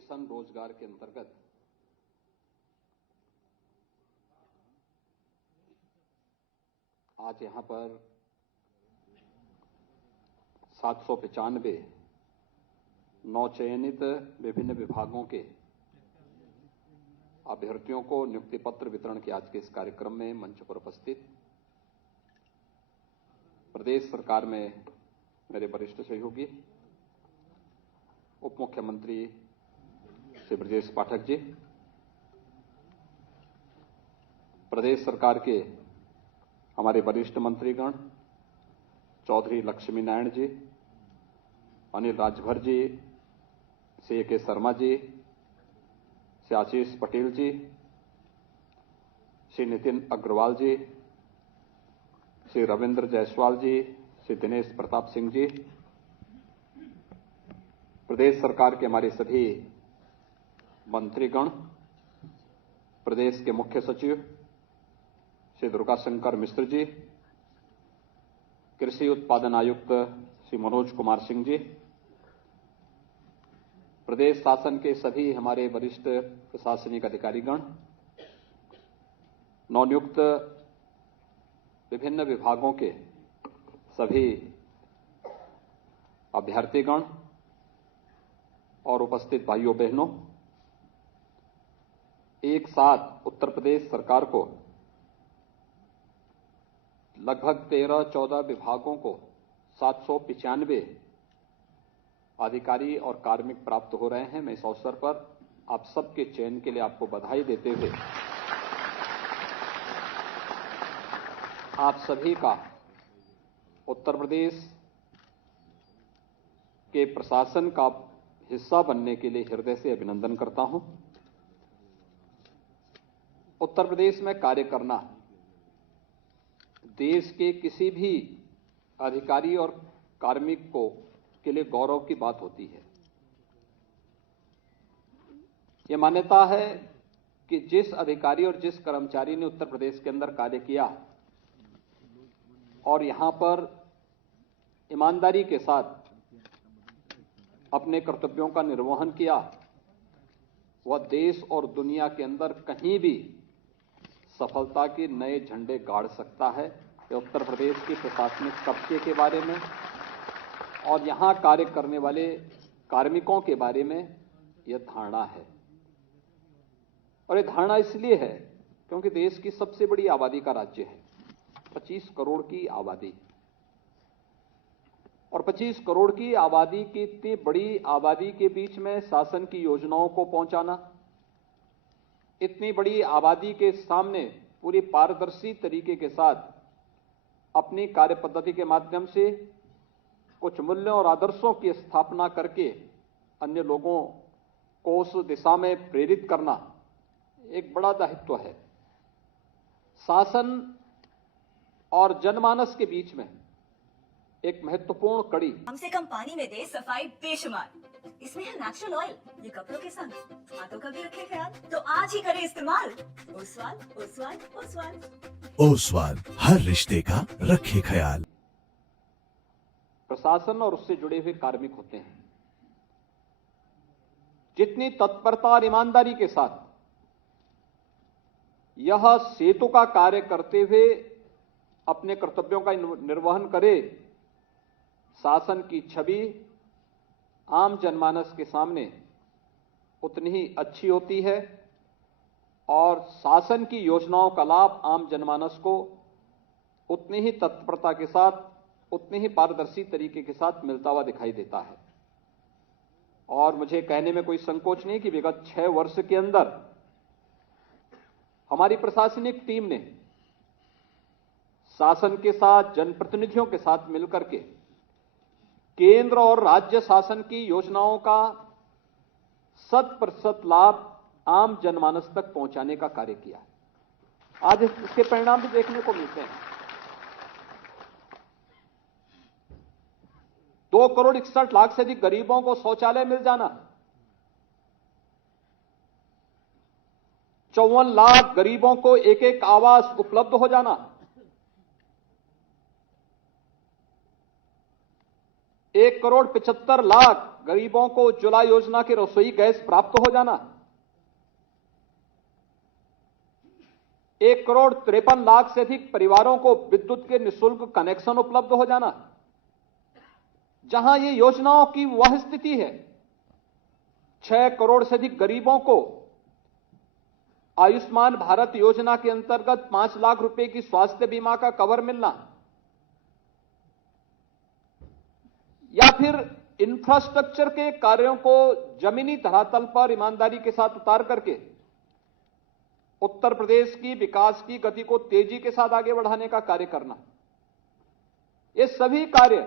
Mission रोजगार के अंतर्गत आज यहां पर 795 नवचयनित विभिन्न विभागों के अभ्यर्थियों को नियुक्ति पत्र वितरण के आज के इस कार्यक्रम में मंच पर उपस्थित प्रदेश सरकार में मेरे वरिष्ठ सहयोगी उप मुख्यमंत्री श्री ब्रजेश पाठक जी, प्रदेश सरकार के हमारे वरिष्ठ मंत्रीगण चौधरी लक्ष्मी नारायण जी, अनिल राजभर जी, श्री ए के शर्मा जी, श्री आशीष पटेल जी, श्री नितिन अग्रवाल जी, श्री रविंद्र जायसवाल जी, श्री दिनेश प्रताप सिंह जी, प्रदेश सरकार के हमारे सभी मंत्रीगण, प्रदेश के मुख्य सचिव श्री दुर्गाशंकर मिश्र जी, कृषि उत्पादन आयुक्त श्री मनोज कुमार सिंह जी, प्रदेश शासन के सभी हमारे वरिष्ठ प्रशासनिक अधिकारीगण, नवनियुक्त विभिन्न विभागों के सभी अभ्यर्थीगण और उपस्थित भाइयों बहनों, एक साथ उत्तर प्रदेश सरकार को लगभग 13-14 विभागों को 795 अधिकारी और कार्मिक प्राप्त हो रहे हैं। मैं इस अवसर पर आप सबके चयन के लिए आपको बधाई देते हुए आप सभी का उत्तर प्रदेश के प्रशासन का हिस्सा बनने के लिए हृदय से अभिनंदन करता हूं। उत्तर प्रदेश में कार्य करना देश के किसी भी अधिकारी और कार्मिक को के लिए गौरव की बात होती है। यह मान्यता है कि जिस अधिकारी और जिस कर्मचारी ने उत्तर प्रदेश के अंदर कार्य किया और यहां पर ईमानदारी के साथ अपने कर्तव्यों का निर्वहन किया, वह देश और दुनिया के अंदर कहीं भी सफलता के नए झंडे गाड़ सकता है। ये उत्तर प्रदेश की प्रशासनिक तबके के बारे में और यहां कार्य करने वाले कार्मिकों के बारे में यह धारणा है। और यह धारणा इसलिए है क्योंकि देश की सबसे बड़ी आबादी का राज्य है, 25 करोड़ की आबादी, और 25 करोड़ की आबादी की इतनी बड़ी आबादी के बीच में शासन की योजनाओं को पहुंचाना, इतनी बड़ी आबादी के सामने पूरी पारदर्शी तरीके के साथ अपनी कार्य पद्धति के माध्यम से कुछ मूल्यों और आदर्शों की स्थापना करके अन्य लोगों को उस दिशा में प्रेरित करना एक बड़ा दायित्व है। शासन और जनमानस के बीच में एक महत्वपूर्ण कड़ी, कम से कम पानी में दे सफाई बेशुमार, इसमें है नेचुरल ऑयल। ये कपड़ों के संग हाथों का भी रखे ख्याल, तो आज ही करें इस्तेमाल। ओसवाल, ओसवाल, ओसवाल, ओसवाल, हर रिश्ते का रखे ख्याल। प्रशासन और उससे जुड़े हुए कार्मिक होते हैं, जितनी तत्परता और ईमानदारी के साथ यह सेतु का कार्य करते हुए अपने कर्तव्यों का निर्वहन करे, शासन की छवि आम जनमानस के सामने उतनी ही अच्छी होती है और शासन की योजनाओं का लाभ आम जनमानस को उतनी ही तत्परता के साथ, उतनी ही पारदर्शी तरीके के साथ मिलता हुआ दिखाई देता है। और मुझे कहने में कोई संकोच नहीं कि विगत 6 वर्ष के अंदर हमारी प्रशासनिक टीम ने शासन के साथ, जनप्रतिनिधियों के साथ मिलकर के केंद्र और राज्य शासन की योजनाओं का 100% लाभ आम जनमानस तक पहुंचाने का कार्य किया है। आज इसके परिणाम भी देखने को मिलते हैं। 2 करोड़ 61 लाख से अधिक गरीबों को शौचालय मिल जाना, 54 लाख गरीबों को एक आवास उपलब्ध हो जाना, 1,75,00,000 गरीबों को उज्ज्वला योजना की रसोई गैस प्राप्त हो जाना, 1,53,00,000 से अधिक परिवारों को विद्युत के निःशुल्क कनेक्शन उपलब्ध हो जाना। जहां ये योजनाओं की वह स्थिति है, 6 करोड़ से अधिक गरीबों को आयुष्मान भारत योजना के अंतर्गत 5 लाख रुपए की स्वास्थ्य बीमा का कवर मिलना, या फिर इंफ्रास्ट्रक्चर के कार्यों को जमीनी धरातल पर ईमानदारी के साथ उतार करके उत्तर प्रदेश की विकास की गति को तेजी के साथ आगे बढ़ाने का कार्य करना। ये सभी कार्य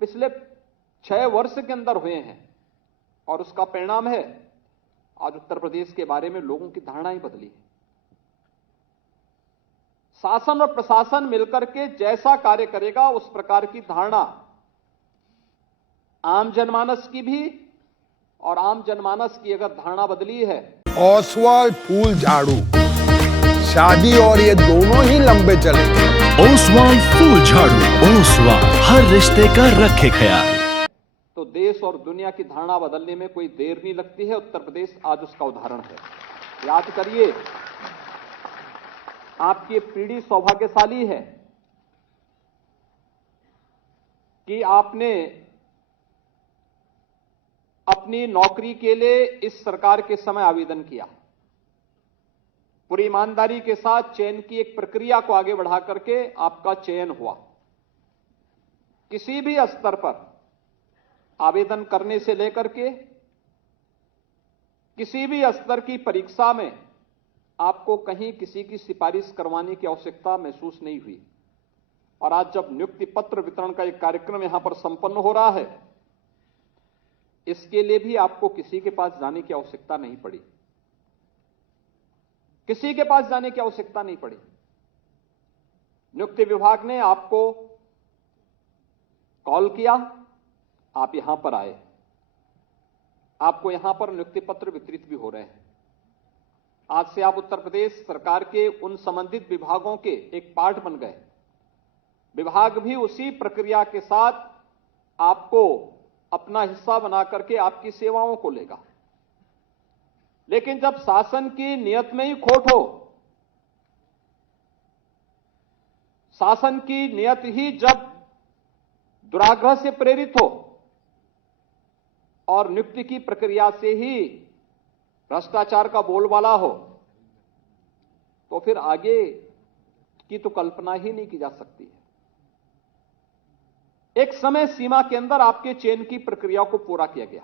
पिछले 6 वर्ष के अंदर हुए हैं और उसका परिणाम है आज उत्तर प्रदेश के बारे में लोगों की धारणा ही बदली है। शासन और प्रशासन मिलकर के जैसा कार्य करेगा उस प्रकार की धारणा आम जनमानस की भी, और आम जनमानस की अगर धारणा बदली है, ओसवाल फूल झाड़ू, शादी और ये दोनों ही लंबे चलेंगे। ओसवाल फूल झाड़ू, ओसवाल हर रिश्ते का रखे ख्याल। तो देश और दुनिया की धारणा बदलने में कोई देर नहीं लगती है। उत्तर प्रदेश आज उसका उदाहरण है। याद करिए, आपकी पीढ़ी सौभाग्यशाली है कि आपने अपनी नौकरी के लिए इस सरकार के समय आवेदन किया। पूरी ईमानदारी के साथ चयन की एक प्रक्रिया को आगे बढ़ा करके आपका चयन हुआ। किसी भी स्तर पर आवेदन करने से लेकर के किसी भी स्तर की परीक्षा में आपको कहीं किसी की सिफारिश करवाने की आवश्यकता महसूस नहीं हुई। और आज जब नियुक्ति पत्र वितरण का एक कार्यक्रम यहां पर संपन्न हो रहा है, इसके लिए भी आपको किसी के पास जाने की आवश्यकता नहीं पड़ी। किसी के पास जाने की आवश्यकता नहीं पड़ी। नियुक्ति विभाग ने आपको कॉल किया, आप यहां पर आए, आपको यहां पर नियुक्ति पत्र वितरित भी हो रहे हैं। आज से आप उत्तर प्रदेश सरकार के उन संबंधित विभागों के एक पार्ट बन गए। विभाग भी उसी प्रक्रिया के साथ आपको अपना हिस्सा बना करके आपकी सेवाओं को लेगा। लेकिन जब शासन की नियत में ही खोट हो, शासन की नियत ही जब दुराग्रह से प्रेरित हो और नियुक्ति की प्रक्रिया से ही भ्रष्टाचार का बोलबाला हो, तो फिर आगे की तो कल्पना ही नहीं की जा सकती है। एक समय सीमा के अंदर आपके चयन की प्रक्रिया को पूरा किया गया।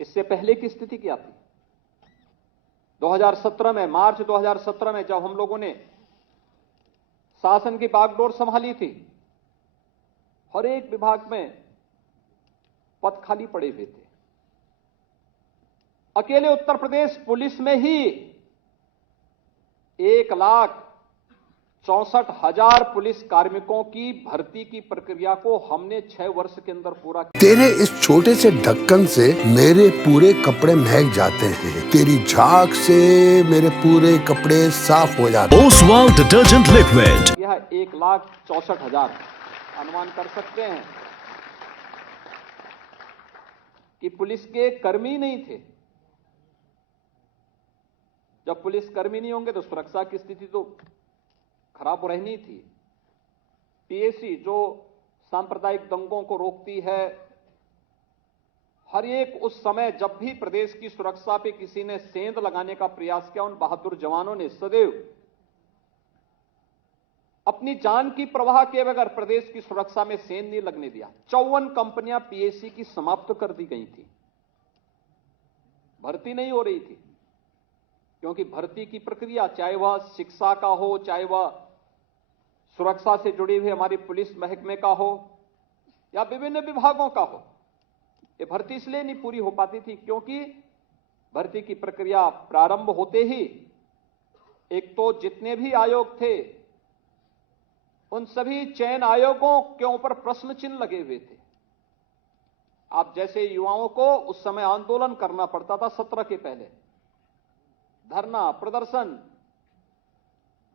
इससे पहले की स्थिति क्या थी? 2017 में, मार्च 2017 में जब हम लोगों ने शासन की बागडोर संभाली थी, हर एक विभाग में पद खाली पड़े हुए थे। अकेले उत्तर प्रदेश पुलिस में ही 1,64,000 पुलिस कार्मिकों की भर्ती की प्रक्रिया को हमने 6 वर्ष के अंदर पूरा किया। तेरे इस छोटे से ढक्कन से मेरे पूरे कपड़े महक जाते हैं। तेरी झाग से मेरे पूरे कपड़े साफ हो जाते हैं। Oswal detergent liquid. यह 1,64,000 अनुमान कर सकते हैं कि पुलिस के कर्मी नहीं थे। जब पुलिस कर्मी नहीं होंगे तो सुरक्षा की स्थिति तो खराब रहनी थी। पीएसी जो सांप्रदायिक दंगों को रोकती है, हर एक उस समय जब भी प्रदेश की सुरक्षा पे किसी ने सेंध लगाने का प्रयास किया, उन बहादुर जवानों ने सदैव अपनी जान की परवाह किए बगैर प्रदेश की सुरक्षा में सेंध नहीं लगने दिया। 54 कंपनियां पीएसी की समाप्त कर दी गई थी। भर्ती नहीं हो रही थी क्योंकि भर्ती की प्रक्रिया, चाहे वह शिक्षा का हो, चाहे वह सुरक्षा से जुड़ी हुई हमारी पुलिस महकमे का हो या विभिन्न विभागों का हो, ये भर्ती इसलिए नहीं पूरी हो पाती थी क्योंकि भर्ती की प्रक्रिया प्रारंभ होते ही एक तो जितने भी आयोग थे उन सभी चयन आयोगों के ऊपर प्रश्न चिन्ह लगे हुए थे। आप जैसे युवाओं को उस समय आंदोलन करना पड़ता था, सत्र के पहले धरना प्रदर्शन,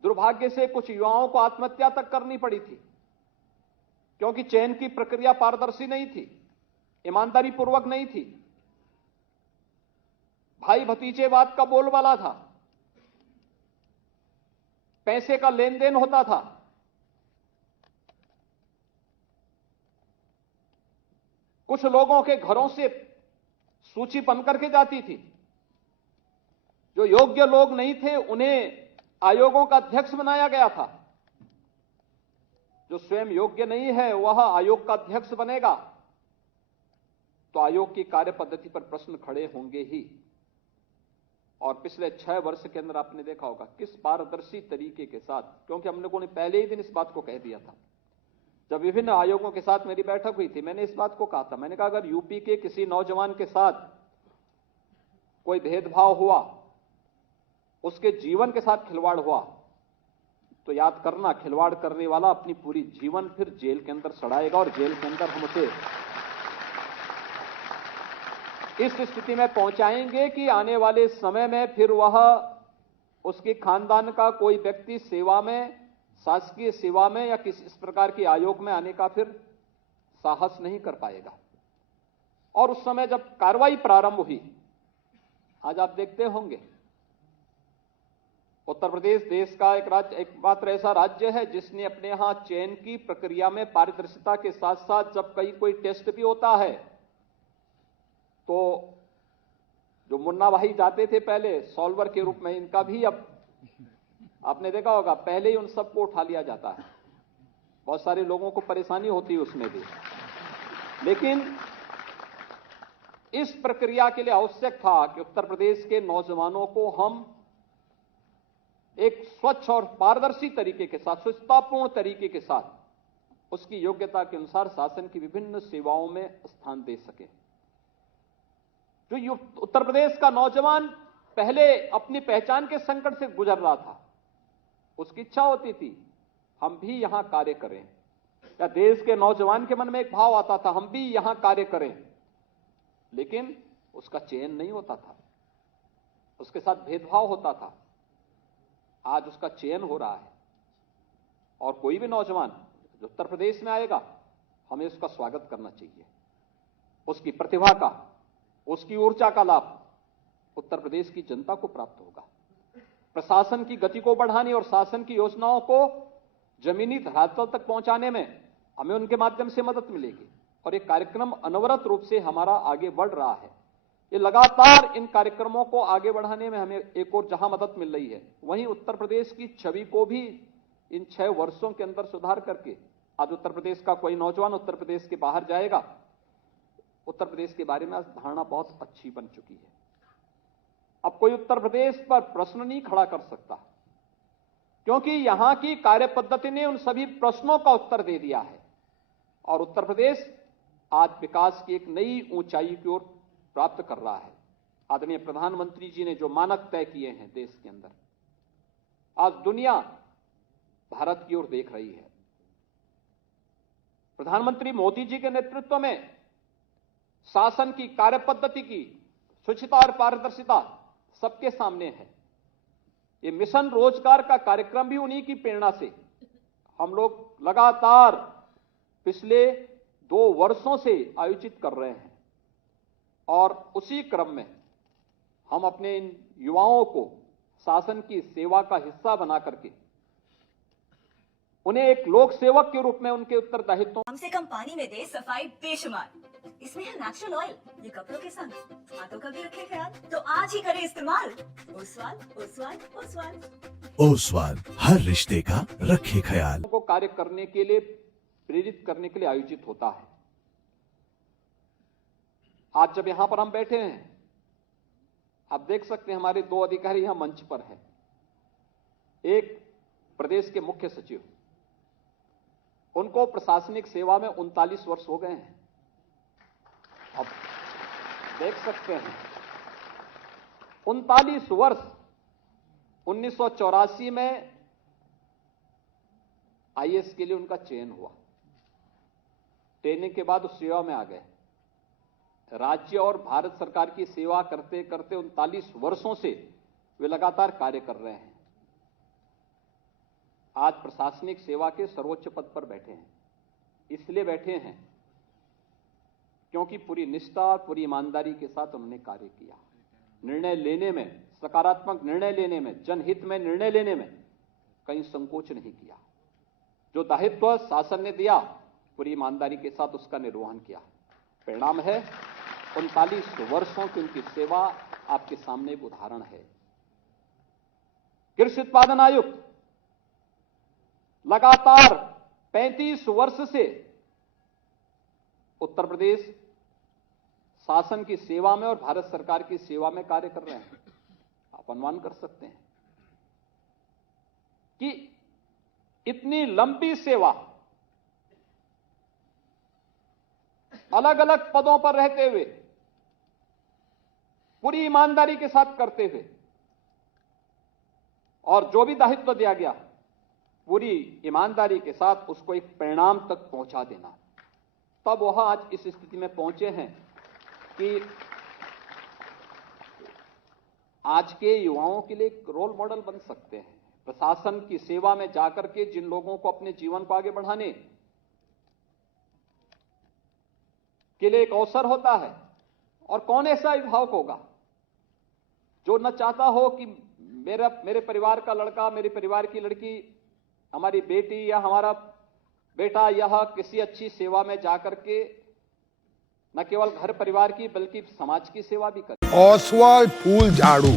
दुर्भाग्य से कुछ युवाओं को आत्महत्या तक करनी पड़ी थी। क्योंकि चयन की प्रक्रिया पारदर्शी नहीं थी, ईमानदारी पूर्वक नहीं थी, भाई भतीजेवाद का बोलबाला था, पैसे का लेन देन होता था। कुछ लोगों के घरों से सूची बन करके जाती थी, जो योग्य लोग नहीं थे उन्हें आयोगों का अध्यक्ष बनाया गया था। जो स्वयं योग्य नहीं है वह आयोग का अध्यक्ष बनेगा तो आयोग की कार्य पद्धति पर प्रश्न खड़े होंगे ही। और पिछले 6 वर्ष के अंदर आपने देखा होगा किस पारदर्शी तरीके के साथ, क्योंकि हम लोगों ने पहले ही दिन इस बात को कह दिया था, जब विभिन्न आयोगों के साथ मेरी बैठक हुई थी, मैंने इस बात को कहा था, मैंने कहा अगर यूपी के किसी नौजवान के साथ कोई भेदभाव हुआ, उसके जीवन के साथ खिलवाड़ हुआ, तो याद करना खिलवाड़ करने वाला अपनी पूरी जीवन फिर जेल के अंदर सड़ाएगा और जेल के अंदर हम उसे इस स्थिति में पहुंचाएंगे कि आने वाले समय में फिर वह उसके खानदान का कोई व्यक्ति सेवा में, शासकीय सेवा में या किसी इस प्रकार के आयोग में आने का फिर साहस नहीं कर पाएगा। और उस समय जब कार्रवाई प्रारंभ हुई, आज आप देखते होंगे उत्तर प्रदेश देश का एकमात्र ऐसा राज्य है जिसने अपने यहां चयन की प्रक्रिया में पारदर्शिता के साथ साथ जब कोई टेस्ट भी होता है तो जो मुन्ना भाई जाते थे पहले सॉल्वर के रूप में, इनका भी अब आपने देखा होगा पहले ही उन सबको उठा लिया जाता है। बहुत सारे लोगों को परेशानी होती है उसमें भी, लेकिन इस प्रक्रिया के लिए आवश्यक था कि उत्तर प्रदेश के नौजवानों को हम एक स्वच्छ और पारदर्शी तरीके के साथ, स्वच्छतापूर्ण तरीके के साथ उसकी योग्यता के अनुसार शासन की विभिन्न सेवाओं में स्थान दे सके। जो उत्तर प्रदेश का नौजवान पहले अपनी पहचान के संकट से गुजर रहा था, उसकी इच्छा होती थी हम भी यहां कार्य करें, या देश के नौजवान के मन में एक भाव आता था हम भी यहां कार्य करें, लेकिन उसका चयन नहीं होता था, उसके साथ भेदभाव होता था। आज उसका चयन हो रहा है और कोई भी नौजवान जो उत्तर प्रदेश में आएगा हमें उसका स्वागत करना चाहिए। उसकी प्रतिभा का, उसकी ऊर्जा का लाभ उत्तर प्रदेश की जनता को प्राप्त होगा। प्रशासन की गति को बढ़ाने और शासन की योजनाओं को जमीनी धरातल तक पहुंचाने में हमें उनके माध्यम से मदद मिलेगी। और ये कार्यक्रम अनवरत रूप से हमारा आगे बढ़ रहा है। ये लगातार इन कार्यक्रमों को आगे बढ़ाने में हमें एक और जहां मदद मिल रही है, वहीं उत्तर प्रदेश की छवि को भी इन 6 वर्षों के अंदर सुधार करके आज उत्तर प्रदेश का कोई नौजवान उत्तर प्रदेश के बाहर जाएगा, उत्तर प्रदेश के बारे में आज धारणा बहुत अच्छी बन चुकी है। अब कोई उत्तर प्रदेश पर प्रश्न नहीं खड़ा कर सकता, क्योंकि यहां की कार्य पद्धति ने उन सभी प्रश्नों का उत्तर दे दिया है और उत्तर प्रदेश आज विकास की एक नई ऊंचाई की ओर प्राप्त कर रहा है। आदरणीय प्रधानमंत्री जी ने जो मानक तय किए हैं देश के अंदर, आज दुनिया भारत की ओर देख रही है। प्रधानमंत्री मोदी जी के नेतृत्व में शासन की कार्य पद्धति की शुचिता और पारदर्शिता सबके सामने है। ये मिशन रोजगार का कार्यक्रम भी उन्हीं की प्रेरणा से हम लोग लगातार पिछले 2 वर्षों से आयोजित कर रहे हैं और उसी क्रम में हम अपने इन युवाओं को शासन की सेवा का हिस्सा बना करके उन्हें एक लोक सेवक के रूप में उनके उत्तरदायित्व कम से कम पानी में दे सफाई बेशुमार। इसमें है नेचुरल ऑयल, ये कपड़ों के संग हाथों का भी रखे ख्याल, तो आज ही करें इस्तेमाल। ओसवाल ओसवाल ओसवाल ओसवाल, हर रिश्ते का रखे ख्याल। को कार्य करने के लिए प्रेरित करने के लिए आयोजित होता है। आज जब यहां पर हम बैठे हैं, आप देख सकते हैं हमारे 2 अधिकारी यहां मंच पर हैं। एक प्रदेश के मुख्य सचिव, उनको प्रशासनिक सेवा में 39 वर्ष हो गए हैं। अब देख सकते हैं 39 वर्ष, 1984 में आईएएस के लिए उनका चयन हुआ, ट्रेनिंग के बाद उस सेवा में आ गए। राज्य और भारत सरकार की सेवा करते करते 39 वर्षों से वे लगातार कार्य कर रहे हैं। आज प्रशासनिक सेवा के सर्वोच्च पद पर बैठे हैं। इसलिए बैठे हैं क्योंकि पूरी निष्ठा और पूरी ईमानदारी के साथ उन्होंने कार्य किया। निर्णय लेने में, सकारात्मक निर्णय लेने में, जनहित में निर्णय लेने में कहीं संकोच नहीं किया। जो दायित्व शासन ने दिया पूरी ईमानदारी के साथ उसका निर्वहन किया। परिणाम है 39 वर्षों की उनकी सेवा आपके सामने एक उदाहरण है। कृषि उत्पादन आयुक्त लगातार 35 वर्ष से उत्तर प्रदेश शासन की सेवा में और भारत सरकार की सेवा में कार्य कर रहे हैं। आप अनुमान कर सकते हैं कि इतनी लंबी सेवा अलग अलग पदों पर रहते हुए पूरी ईमानदारी के साथ करते हुए और जो भी दायित्व दिया गया पूरी ईमानदारी के साथ उसको एक परिणाम तक पहुंचा देना, तब वह आज इस स्थिति में पहुंचे हैं कि आज के युवाओं के लिए एक रोल मॉडल बन सकते हैं। प्रशासन की सेवा में जाकर के जिन लोगों को अपने जीवन को आगे बढ़ाने के लिए एक अवसर होता है, और कौन ऐसा अभिभावक होगा जो न चाहता हो कि मेरे परिवार का लड़का, मेरे परिवार की लड़की, हमारी बेटी या हमारा बेटा यह किसी अच्छी सेवा में जाकर के न केवल घर परिवार की बल्कि समाज की सेवा भी करे। ओसवाल फूल झाड़ू,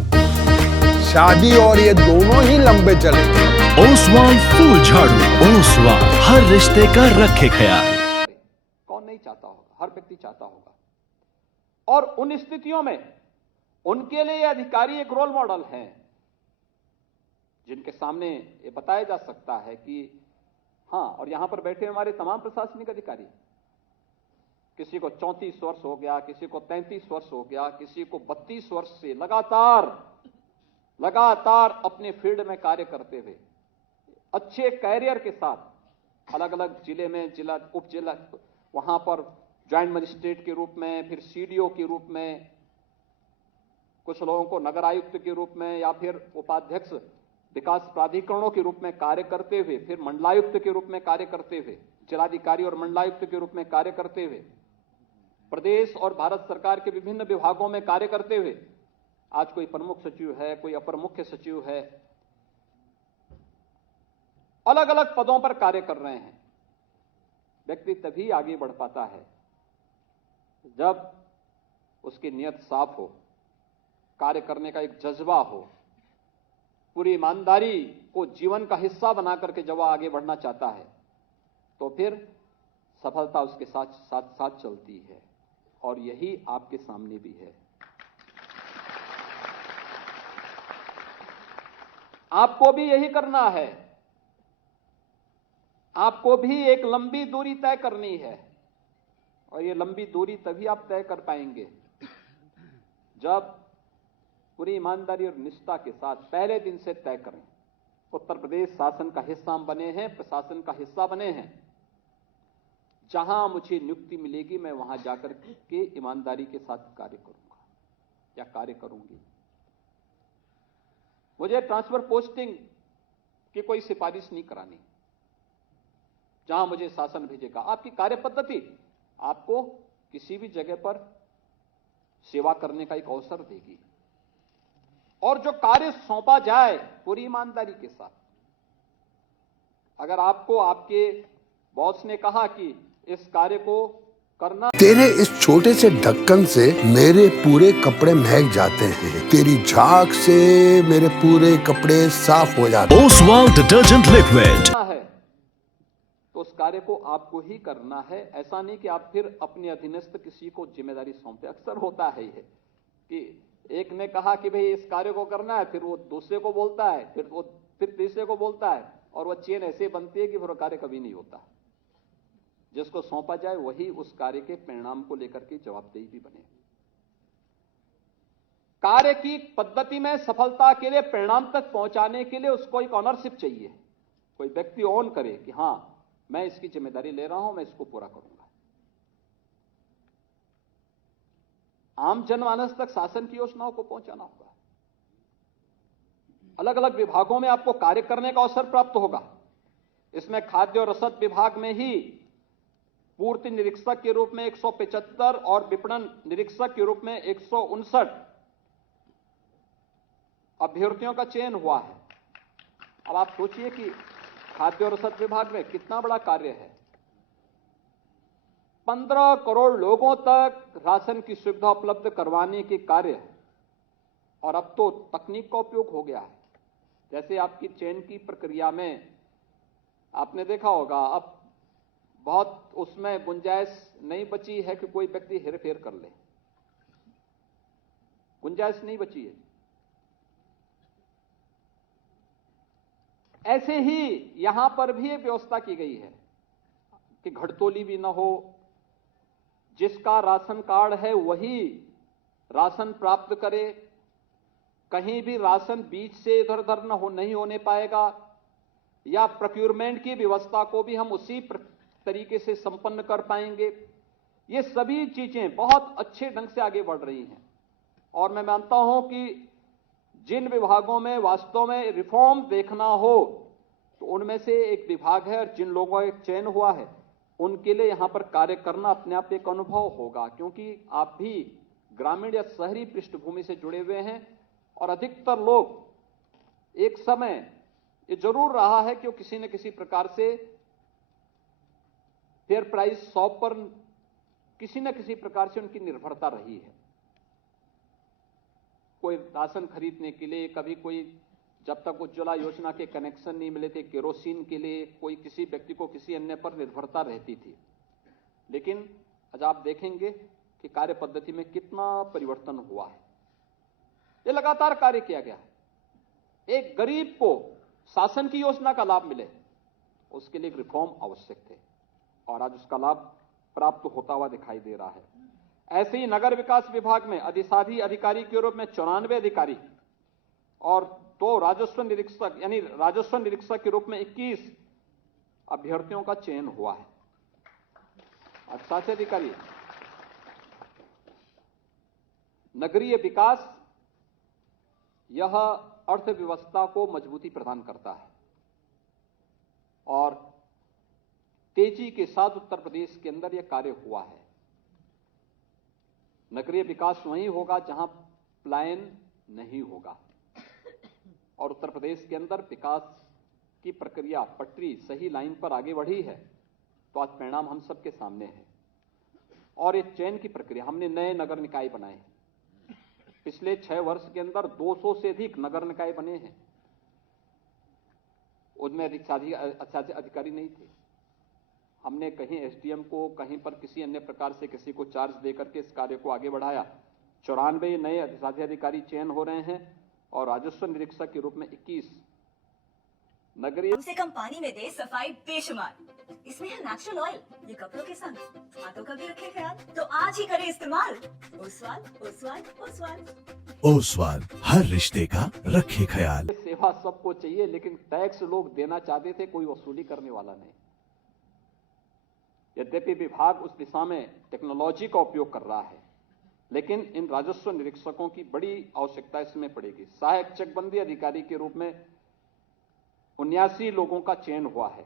शादी और ये दोनों ही लंबे चलेंगे। ओसवाल फूल झाड़ू, ओसवाल हर रिश्ते का रखे ख्याल। कौन नहीं चाहता होगा, हर व्यक्ति चाहता होगा। और उन स्थितियों में उनके लिए अधिकारी एक रोल मॉडल हैं जिनके सामने ये बताया जा सकता है कि हां, और यहां पर बैठे हमारे तमाम प्रशासनिक अधिकारी, किसी को 34 वर्ष हो गया, किसी को 33 वर्ष हो गया, किसी को 32 वर्ष से लगातार अपने फील्ड में कार्य करते हुए अच्छे कैरियर के साथ अलग अलग जिले में, जिला, उप जिला, वहां पर ज्वाइंट मजिस्ट्रेट के रूप में, फिर सीडीओ के रूप में, कुछ लोगों को नगर आयुक्त के रूप में या फिर उपाध्यक्ष विकास प्राधिकरणों के रूप में कार्य करते हुए, फिर मंडलायुक्त के रूप में कार्य करते हुए, जिलाधिकारी और मंडलायुक्त के रूप में कार्य करते हुए, प्रदेश और भारत सरकार के विभिन्न विभागों में कार्य करते हुए आज कोई प्रमुख सचिव है, कोई अपर मुख्य सचिव है, अलग अलग पदों पर कार्य कर रहे हैं। व्यक्ति तभी आगे बढ़ पाता है जब उसकी नियत साफ हो, कार्य करने का एक जज्बा हो, पूरी ईमानदारी को जीवन का हिस्सा बना करके जब वह आगे बढ़ना चाहता है तो फिर सफलता उसके साथ साथ साथ चलती है। और यही आपके सामने भी है। आपको भी यही करना है। आपको भी एक लंबी दूरी तय करनी है, और ये लंबी दूरी तभी आप तय कर पाएंगे जब पूरी ईमानदारी और निष्ठा के साथ पहले दिन से तय करें। उत्तर प्रदेश शासन का हिस्सा हम बने हैं, प्रशासन का हिस्सा बने हैं। जहां मुझे नियुक्ति मिलेगी मैं वहां जाकर के ईमानदारी के साथ कार्य करूंगा या कार्य करूंगी। मुझे ट्रांसफर पोस्टिंग की कोई सिफारिश नहीं करानी। जहां मुझे शासन भेजेगा, आपकी कार्य पद्धति आपको किसी भी जगह पर सेवा करने का एक अवसर देगी, और जो कार्य सौंपा जाए पूरी ईमानदारी के साथ। अगर आपको आपके बॉस ने कहा कि इस कार्य को करना, तेरे इस छोटे से ढक्कन से मेरे पूरे कपड़े महक जाते हैं। तेरी झाग से मेरे पूरे कपड़े साफ हो जाते हैं। ओसवाल डिटर्जेंट लिक्विड है तो उस कार्य को आपको ही करना है। ऐसा नहीं कि आप फिर अपने अधीनस्थ किसी को जिम्मेदारी सौंपे। अक्सर होता है ये कि एक ने कहा कि भाई इस कार्य को करना है, फिर वो दूसरे को बोलता है, फिर तीसरे को बोलता है, और वो चेन ऐसे बनती है कि फिर वो कार्य कभी नहीं होता। जिसको सौंपा जाए वही उस कार्य के परिणाम को लेकर के जवाबदेही भी बने। कार्य की पद्धति में सफलता के लिए, परिणाम तक पहुंचाने के लिए उसको एक ऑनरशिप चाहिए। कोई व्यक्ति ऑन करे कि हां, मैं इसकी जिम्मेदारी ले रहा हूं, मैं इसको पूरा करूंगा। आम जनमानस तक शासन की योजनाओं को पहुंचाना होगा। अलग अलग विभागों में आपको कार्य करने का अवसर प्राप्त होगा। इसमें खाद्य और रसद विभाग में ही पूर्ति निरीक्षक के रूप में 175 और विपणन निरीक्षक के रूप में 159 अभ्यर्थियों का चयन हुआ है। अब आप सोचिए कि खाद्य और रसद विभाग में कितना बड़ा कार्य है। 15 करोड़ लोगों तक राशन की सुविधा उपलब्ध करवाने के कार्य है। और अब तो तकनीक का उपयोग हो गया है। जैसे आपकी चयन की प्रक्रिया में आपने देखा होगा, अब बहुत उसमें गुंजाइश नहीं बची है कि कोई व्यक्ति हेरफेर कर ले, गुंजाइश नहीं बची है। ऐसे ही यहां पर भी एक व्यवस्था की गई है कि घटतोली भी न हो, जिसका राशन कार्ड है वही राशन प्राप्त करे, कहीं भी राशन बीच से इधर उधर नहीं होने पाएगा, या प्रोक्योरमेंट की व्यवस्था को भी हम उसी तरीके से संपन्न कर पाएंगे। ये सभी चीजें बहुत अच्छे ढंग से आगे बढ़ रही हैं और मैं मानता हूं कि जिन विभागों में वास्तव में रिफॉर्म देखना हो तो उनमें से एक विभाग है, और जिन लोगों का चयन हुआ है उनके लिए यहां पर कार्य करना अपने आप एक अनुभव होगा, क्योंकि आप भी ग्रामीण या शहरी पृष्ठभूमि से जुड़े हुए हैं और अधिकतर लोग एक समय ये जरूर रहा है कि वो किसी न किसी प्रकार से फेयर प्राइस शॉप पर किसी न किसी प्रकार से उनकी निर्भरता रही है। कोई राशन खरीदने के लिए, कभी कोई जब तक उज्ज्वला योजना के कनेक्शन नहीं मिले थे केरोसिन के लिए कोई किसी व्यक्ति को किसी अन्य पर निर्भरता रहती थी। लेकिन आज आप देखेंगे कि कार्य पद्धति में कितना परिवर्तन हुआ है। ये लगातार कार्य किया गया है। एक गरीब को शासन की योजना का लाभ मिले उसके लिए एक रिफॉर्म आवश्यक थे और आज उसका लाभ प्राप्त होता हुआ दिखाई दे रहा है। ऐसे ही नगर विकास विभाग में अधिशासी अधिकारी के रूप में 94 अधिकारी और 2 राजस्व निरीक्षक यानी राजस्व निरीक्षक के रूप में 21 अभ्यर्थियों का चयन हुआ है। अधिशासी अधिकारी नगरीय विकास, यह अर्थव्यवस्था को मजबूती प्रदान करता है और तेजी के साथ उत्तर प्रदेश के अंदर यह कार्य हुआ है। नगरीय विकास वहीं होगा जहां पलायन नहीं होगा और उत्तर प्रदेश के अंदर विकास की प्रक्रिया पटरी सही लाइन पर आगे बढ़ी है तो आज परिणाम हम सबके सामने है। और ये चयन की प्रक्रिया, हमने नए नगर निकाय बनाए हैं। पिछले 6 वर्ष के अंदर 200 से अधिक नगर निकाय बने हैं। उनमें अधिकारी नहीं थे। हमने कहीं एसडीएम को, कहीं पर किसी अन्य प्रकार से किसी को चार्ज देकर के इस कार्य को आगे बढ़ाया। 94 नए अधिशासी अधिकारी चयन हो रहे हैं और राजस्व निरीक्षक के रूप में 21 नगरीय। कम से कम पानी में दे सफाई बेशुमार, इसमें है नेचुरल ऑयल, ये कपड़ों के संग हाथों का भी रखे ख्याल, तो आज ही करें इस्तेमाल। ओसवाल ओसवाल ओसवाल ओसवाल, हर रिश्ते का रखे ख्याल। सेवा सबको चाहिए लेकिन टैक्स लोग देना चाहते थे, कोई वसूली करने वाला नहीं। यद्यपि विभाग उस दिशा में टेक्नोलॉजी का उपयोग कर रहा है लेकिन इन राजस्व निरीक्षकों की बड़ी आवश्यकता इसमें पड़ेगी। सहायक चकबंदी अधिकारी के रूप में 79 लोगों का चयन हुआ है।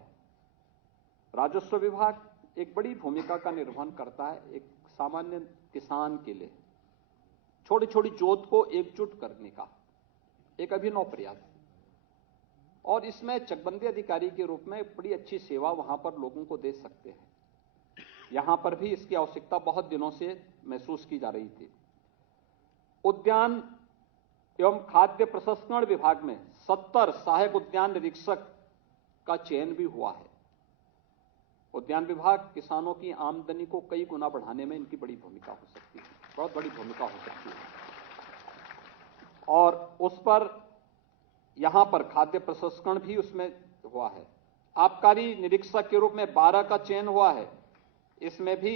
राजस्व विभाग एक बड़ी भूमिका का निर्वहन करता है एक सामान्य किसान के लिए, छोटी छोटी जोत को एकजुट करने का एक अभिनव प्रयास, और इसमें चकबंदी अधिकारी के रूप में बड़ी अच्छी सेवा वहां पर लोगों को दे सकते हैं। यहां पर भी इसकी आवश्यकता बहुत दिनों से महसूस की जा रही थी। उद्यान एवं खाद्य प्रसंस्करण विभाग में 70 सहायक उद्यान निरीक्षक का चयन भी हुआ है। उद्यान विभाग किसानों की आमदनी को कई गुना बढ़ाने में इनकी बड़ी भूमिका हो सकती है, बहुत बड़ी भूमिका हो सकती है। और उस पर यहां पर खाद्य प्रसंस्करण भी उसमें हुआ है। आबकारी निरीक्षक के रूप में 12 का चयन हुआ है। इसमें भी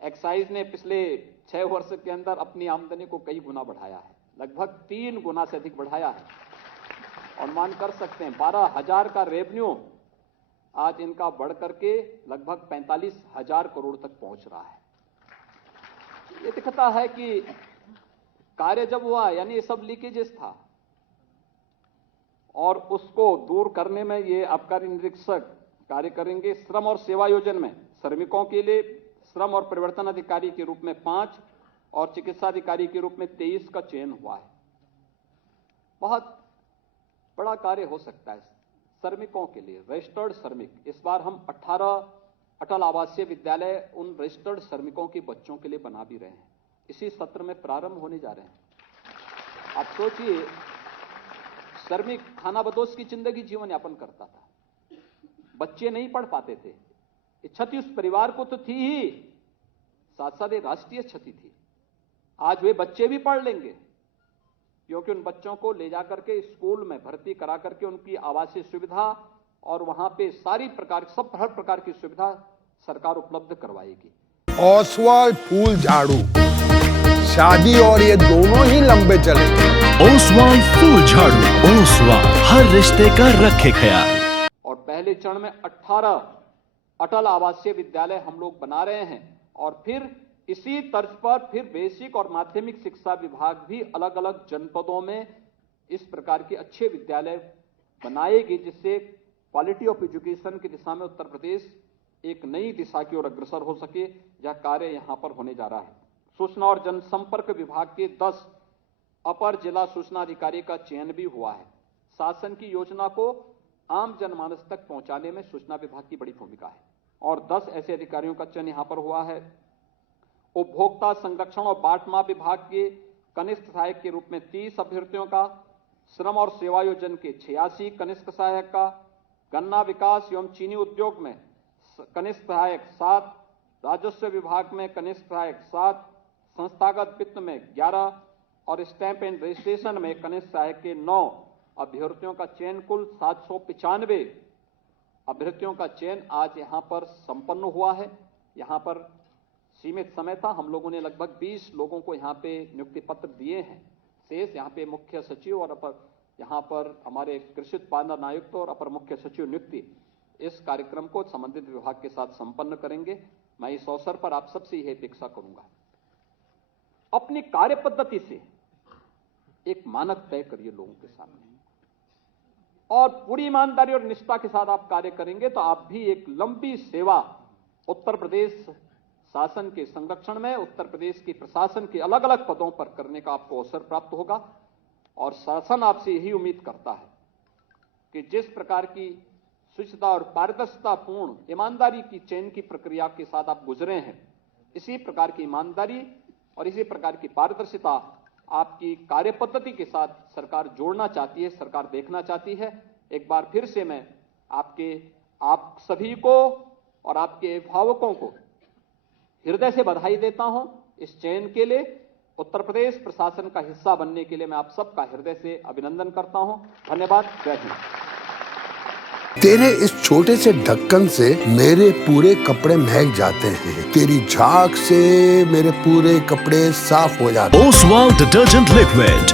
एक्साइज ने पिछले 6 वर्ष के अंदर अपनी आमदनी को कई गुना बढ़ाया है, लगभग 3 गुना से अधिक बढ़ाया है। और मान कर सकते हैं 12,000 का रेवेन्यू आज इनका बढ़ करके लगभग 45,000 करोड़ तक पहुंच रहा है। ये दिखता है कि कार्य जब हुआ यानी ये सब लीकेजेस था और उसको दूर करने में ये आबकारी निरीक्षक कार्य करेंगे। श्रम और सेवा योजन में श्रमिकों के लिए श्रम और परिवर्तन अधिकारी के रूप में 5 और चिकित्सा अधिकारी के रूप में 23 का चयन हुआ है। बहुत बड़ा कार्य हो सकता है श्रमिकों के लिए, रजिस्टर्ड श्रमिक। इस बार हम 18 अटल आवासीय विद्यालय उन रजिस्टर्ड श्रमिकों के बच्चों के लिए बना भी रहे हैं। इसी सत्र में प्रारंभ होने जा रहे हैं। आप सोचिए, श्रमिक खानाबदोश की जिंदगी जीवन यापन करता था, बच्चे नहीं पढ़ पाते थे। क्षति उस परिवार को तो थी ही, साथ साथ एक राष्ट्रीय क्षति थी। आज वे बच्चे भी पढ़ लेंगे, क्योंकि उन बच्चों को ले जाकर के स्कूल में भर्ती करा करके उनकी आवासीय सुविधा और वहां पे हर प्रकार की सुविधा सरकार उपलब्ध करवाएगी। ओसवाल फूल झाड़ू, शादी और ये दोनों ही लंबे चलेंगे। ओसवाल फूल झाड़ू, ओसवाल हर रिश्ते का रखे ख्याल। और पहले चरण में 18 अटल आवासीय विद्यालय हम लोग बना रहे हैं, और फिर इसी तर्ज पर फिर बेसिक और माध्यमिक शिक्षा विभाग भी अलग अलग जनपदों में इस प्रकार के अच्छे विद्यालय बनाएगी, जिससे क्वालिटी ऑफ एजुकेशन की दिशा में उत्तर प्रदेश एक नई दिशा की ओर अग्रसर हो सके। यह कार्य यहां पर होने जा रहा है। सूचना और जनसंपर्क विभाग के 10 अपर जिला सूचना अधिकारी का चयन भी हुआ है। शासन की योजना को आम जनमानस तक पहुंचाने में सूचना विभाग की बड़ी भूमिका है, और 10 ऐसे अधिकारियों का चयन यहां पर हुआ है। उपभोक्ता संरक्षण और बाट माप विभाग के कनिष्ठ सहायक के रूप में 30 अभ्यर्थियों का, श्रम और सेवायोजन के 86 कनिष्ठ सहायक का, गन्ना विकास एवं चीनी उद्योग में कनिष्ठ सहायक 7, राजस्व विभाग में कनिष्ठ सहायक 7, संस्थागत वित्त में 11 और स्टैंप एंड रजिस्ट्रेशन में कनिष्ठ सहायक के 9 अभ्यर्थियों का चयन, कुल 795 अभ्यर्थियों का चयन आज यहां पर संपन्न हुआ है। यहां पर सीमित समय था, हम लोगों ने लगभग 20 लोगों को यहां पे नियुक्ति पत्र दिए हैं। शेष यहां पे मुख्य सचिव और यहां पर हमारे कृषि उत्पादन आयुक्त और अपर मुख्य सचिव नियुक्ति इस कार्यक्रम को संबंधित विभाग के साथ संपन्न करेंगे। मैं इस अवसर पर आप सबसे यह अपेक्षा करूंगा, अपनी कार्य पद्धति से एक मानक तय करिए लोगों के सामने, और पूरी ईमानदारी और निष्ठा के साथ आप कार्य करेंगे तो आप भी एक लंबी सेवा उत्तर प्रदेश शासन के संरक्षण में, उत्तर प्रदेश के प्रशासन के अलग अलग पदों पर करने का आपको अवसर प्राप्त होगा। और शासन आपसे यही उम्मीद करता है कि जिस प्रकार की शुचिता और पारदर्शिता पूर्ण ईमानदारी की चयन की प्रक्रिया के साथ आप गुजरे हैं, इसी प्रकार की ईमानदारी और इसी प्रकार की पारदर्शिता आपकी कार्य पद्धति के साथ सरकार जोड़ना चाहती है, सरकार देखना चाहती है। एक बार फिर से मैं आप सभी को और आपके अभिभावकों को हृदय से बधाई देता हूं इस चयन के लिए। उत्तर प्रदेश प्रशासन का हिस्सा बनने के लिए मैं आप सबका हृदय से अभिनंदन करता हूं। धन्यवाद। जय हिंद। तेरे इस छोटे से ढक्कन से मेरे पूरे कपड़े महक जाते हैं। तेरी झाग से मेरे पूरे कपड़े साफ हो जाते हैं। Oswal detergent liquid.